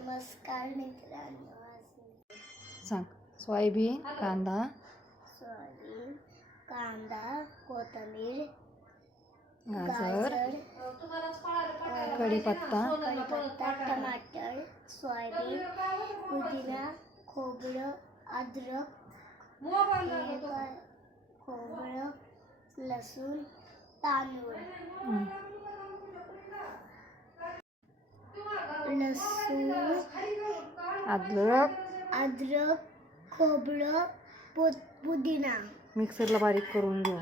नमस्कार मित्रांनो, सांग. सोयाबीन, कांदा, कोथिंबीर, गाजर, कढीपत्ता, टमाटर, सोयाबीन, पुदिना, खोबरं, अद्रक, खोबरं, लसूण, तांदूळ, अद्रक, खोबरं, पुदिना मिक्सरला बारीक करून घेऊ.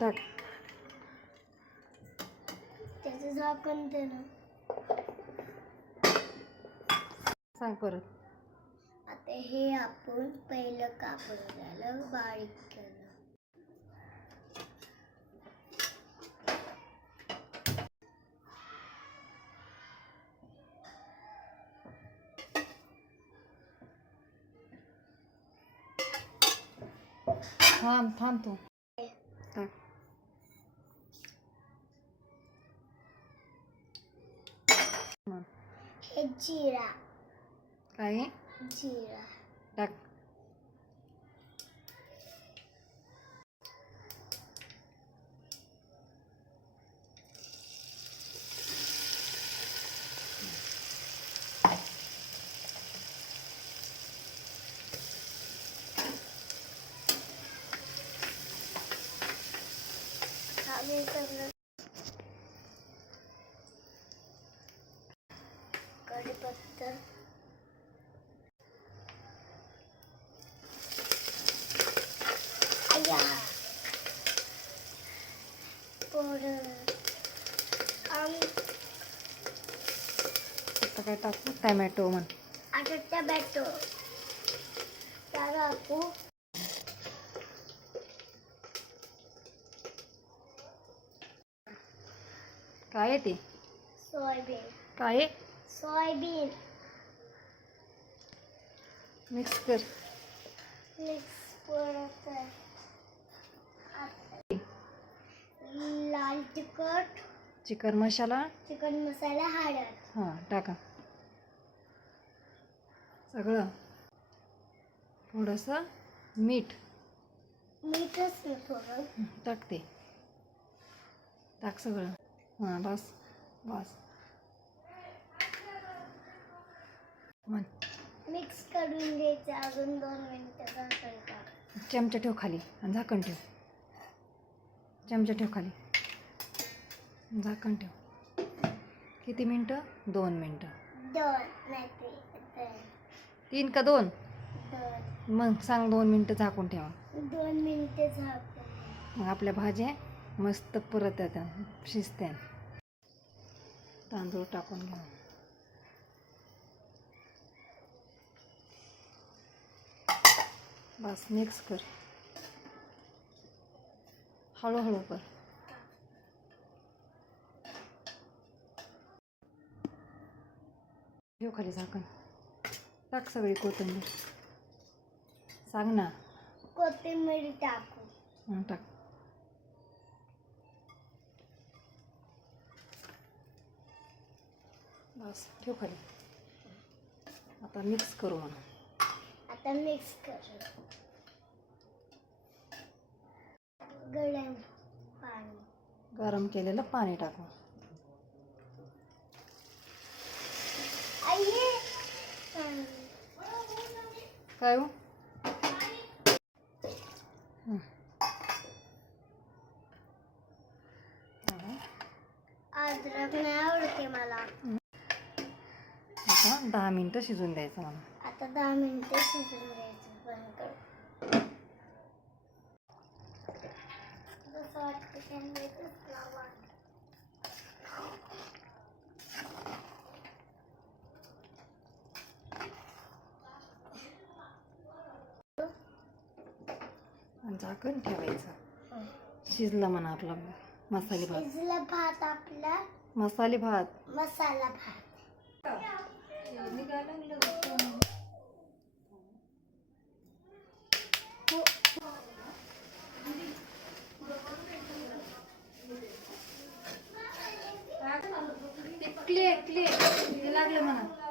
टाक. त्याचं झाकण दे ना. सांग परत. आता हे आपण पहिलं कापून घ्यायला बारीक केलं. थांब तू. टाक. हे जिरा. काय? जिरा टाक. कढीपत्ता, आता काय टाकू? टोमॅटो म्हण. आता टोमॅटो टाकू. काय आहे ते? सोयाबीन. काय आहे? सोयाबीन मिक्स कर. लाल तिखट, चिकन मसाला, हळद. हां टाका सगळं. थोडंसं मीठच ना थोडं. टाकते. टाक सगळं. हां बस. म्हण. मिक्स करून घ्यायचं. अजून 2 मिनिटं झाकण टाक. चमचा ठेव खाली आणि झाकण ठेव. चमचा ठेव खाली, झाकण ठेव. किती मिनटं? 2 मिनटं. 2 नाही 3 का 2? 2. मग सांग 2 मिनटं झाकून ठेवा. 2 मिनिटं झाकून. मग आपल्या भाज्या मस्त परत येतात, शिजत्या. तांदूळ टाकून घ्या. बस मिक्स कर. हळूहळू कर. ठेव खाली झाकण. टाक सगळी कोथिंबीर. सांग ना. कोथिंबीर टाकू. टाक. बस ठेव खाली. आता मिक्स करू म्हणा. आता मिक्स करू. गरम केलेलं पाणी टाकू. काय हो? अद्रक नाही आवडते मला. आता 10 मिनटं शिजून द्यायचं मला. आता 10 मिनिटं शिजून द्यायचं. बंद कर. जसं वाटतं झाकण ठेवायचं. शिजला म्हणा आपला मसाले भात. शिजला भात आपला. मसाले भात. मसाला भात. क्ले क्ले लागलं म्हणा.